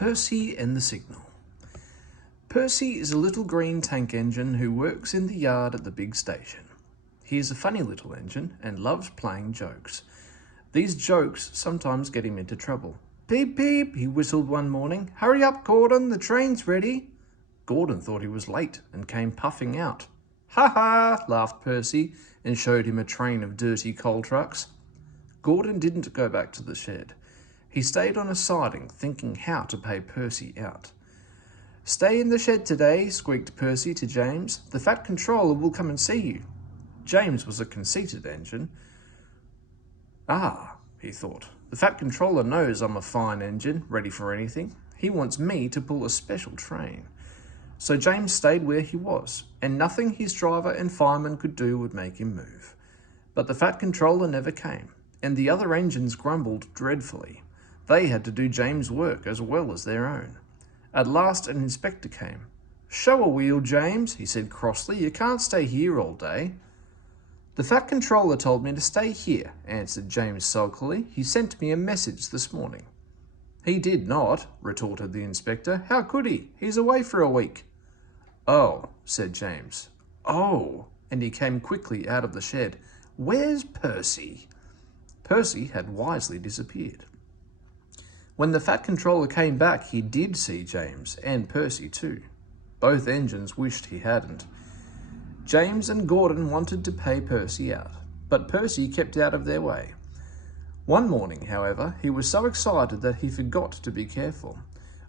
Percy and the Signal. Percy is a little green tank engine who works in the yard at the big station. He is a funny little engine and loves playing jokes. These jokes sometimes get him into trouble. "Beep, beep," he whistled one morning. "Hurry up, Gordon, the train's ready." Gordon thought he was late and came puffing out. "Ha ha," laughed Percy and showed him a train of dirty coal trucks. Gordon didn't go back to the shed. He stayed on a siding, thinking how to pay Percy out. "Stay in the shed today," squeaked Percy to James. "The Fat Controller will come and see you." James was a conceited engine. "Ah," he thought, "the Fat Controller knows I'm a fine engine, ready for anything. He wants me to pull a special train." So James stayed where he was, and nothing his driver and fireman could do would make him move. But the Fat Controller never came, and the other engines grumbled dreadfully. They had to do James' work as well as their own. At last an inspector came. "Show a wheel, James," he said crossly. "You can't stay here all day." "The Fat Controller told me to stay here," answered James sulkily. "He sent me a message this morning." "He did not," retorted the inspector. "How could he? He's away for a week." "Oh," said James. "Oh," and he came quickly out of the shed. "Where's Percy?" Percy had wisely disappeared. When the Fat Controller came back, he did see James, and Percy too. Both engines wished he hadn't. James and Gordon wanted to pay Percy out, but Percy kept out of their way. One morning, however, he was so excited that he forgot to be careful.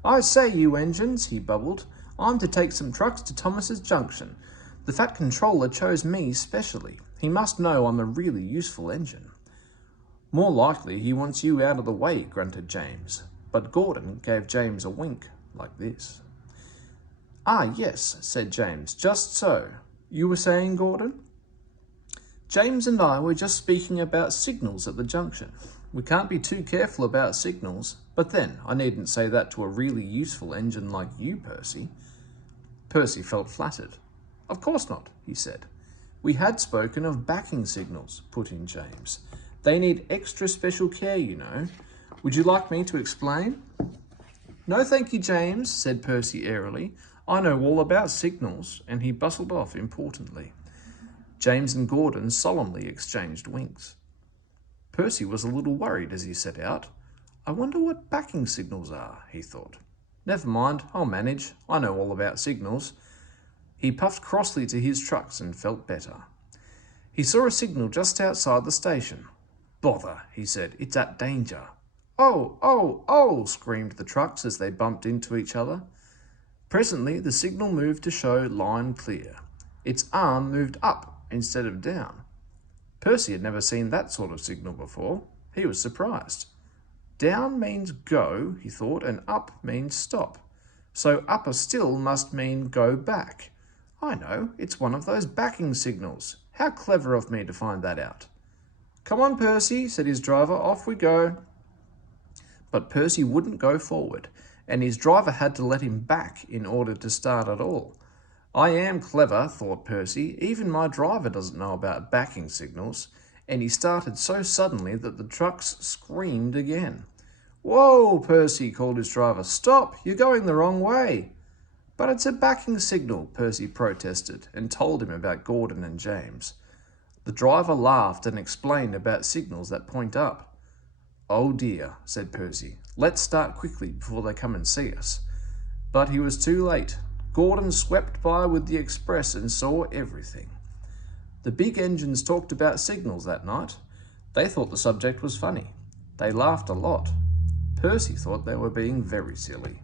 "I say, you engines," he bubbled, "I'm to take some trucks to Thomas's Junction. The Fat Controller chose me specially. He must know I'm a really useful engine." "More likely he wants you out of the way," grunted James. But Gordon gave James a wink like this. "Ah, yes," said James, "just so. You were saying, Gordon?" "James and I were just speaking about signals at the junction. We can't be too careful about signals, but then I needn't say that to a really useful engine like you, Percy." Percy felt flattered. "Of course not," he said. "We had spoken of backing signals," put in James. "They need extra special care, you know. Would you like me to explain?" "No, thank you, James," said Percy airily. "I know all about signals," and he bustled off importantly. James and Gordon solemnly exchanged winks. Percy was a little worried as he set out. "I wonder what backing signals are," he thought. "Never mind, I'll manage. I know all about signals." He puffed crossly to his trucks and felt better. He saw a signal just outside the station. "Bother," he said, "it's at danger." "Oh, oh, oh," screamed the trucks as they bumped into each other. Presently the signal moved to show line clear. Its arm moved up instead of down. Percy had never seen that sort of signal before. He was surprised. Down means go, he thought, and up means stop. So upper still must mean go back. I know, it's one of those backing signals. How clever of me to find that out. "Come on, Percy," said his driver. "Off we go." But Percy wouldn't go forward, and his driver had to let him back in order to start at all. "I am clever," thought Percy. "Even my driver doesn't know about backing signals." And he started so suddenly that the trucks screamed again. "Whoa, Percy," called his driver. "Stop, you're going the wrong way." "But it's a backing signal," Percy protested, and told him about Gordon and James. The driver laughed and explained about signals that point up. "Oh dear," said Percy. "Let's start quickly before they come and see us." But he was too late. Gordon swept by with the express and saw everything. The big engines talked about signals that night. They thought the subject was funny. They laughed a lot. Percy thought they were being very silly.